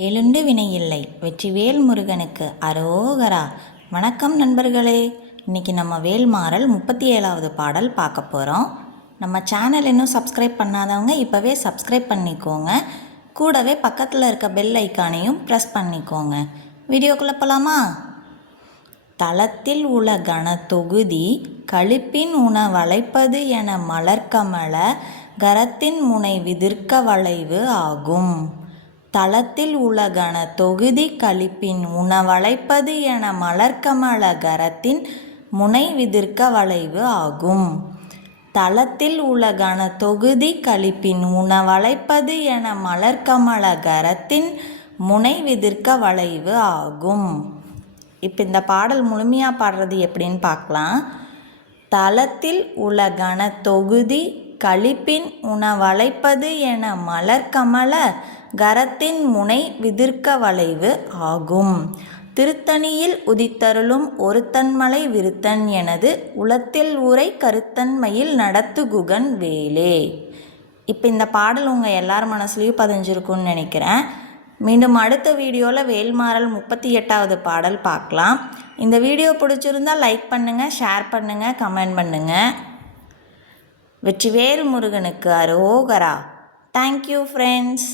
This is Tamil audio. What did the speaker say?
வேலுண்டு வினையில்லை வெற்றிவேல் முருகனுக்கு அரோகரா. வணக்கம் நண்பர்களே, இன்றைக்கி நம்ம வேல்மாறல் 37வது பாடல் பார்க்க போகிறோம். நம்ம சேனல் இன்னும் சப்ஸ்கிரைப் பண்ணாதவங்க இப்போவே சப்ஸ்கிரைப் பண்ணிக்கோங்க. கூடவே பக்கத்தில் இருக்க பெல் ஐக்கானையும் ப்ரெஸ் பண்ணிக்கோங்க. வீடியோக்குள்ளே போகலாமா? தளத்தில் உல கண தொகுதி களிப்பின் உண வளைப்பது என மலர்கமல கரத்தின் முனை விதிர்க்க வளைவு ஆகும். தளத்தில் உல கண தொகுதி களிப்பின் உணவளைப்பது என மலர்கமல கரத்தின் முனை விதிர்க்க வளைவு ஆகும். தளத்தில் உல கண தொகுதி களிப்பின் உணவளைப்பது என மலர்கமல கரத்தின் முனை விதிர்க்க வளைவு ஆகும். இப்போ இந்த பாடல் முழுமையாக பாடுறது எப்படின்னு பார்க்கலாம். தளத்தில் உல கண தொகுதி களிப்பின் உணவளைப்பது என மலர்கமல கரத்தின் முனை விதிர்க்க வளைவு ஆகும். திருத்தணியில் உதித்தருளும் ஒருத்தன்மலை விருத்தன் எனது உளத்தில் ஊரை கருத்தன்மையில் நடத்துகுகன் வேலே. இப்போ இந்த பாடல் உங்கள் எல்லார் மனசுலையும் பதிஞ்சிருக்குன்னு நினைக்கிறேன். மீண்டும் அடுத்த வீடியோவில் வேல்மாறல் 38வது பாடல் பார்க்கலாம். இந்த வீடியோ பிடிச்சிருந்தால் லைக் பண்ணுங்கள், ஷேர் பண்ணுங்கள், கமெண்ட் பண்ணுங்கள். வெற்றிவேல் முருகனுக்கு அரோகரா. Thank you friends.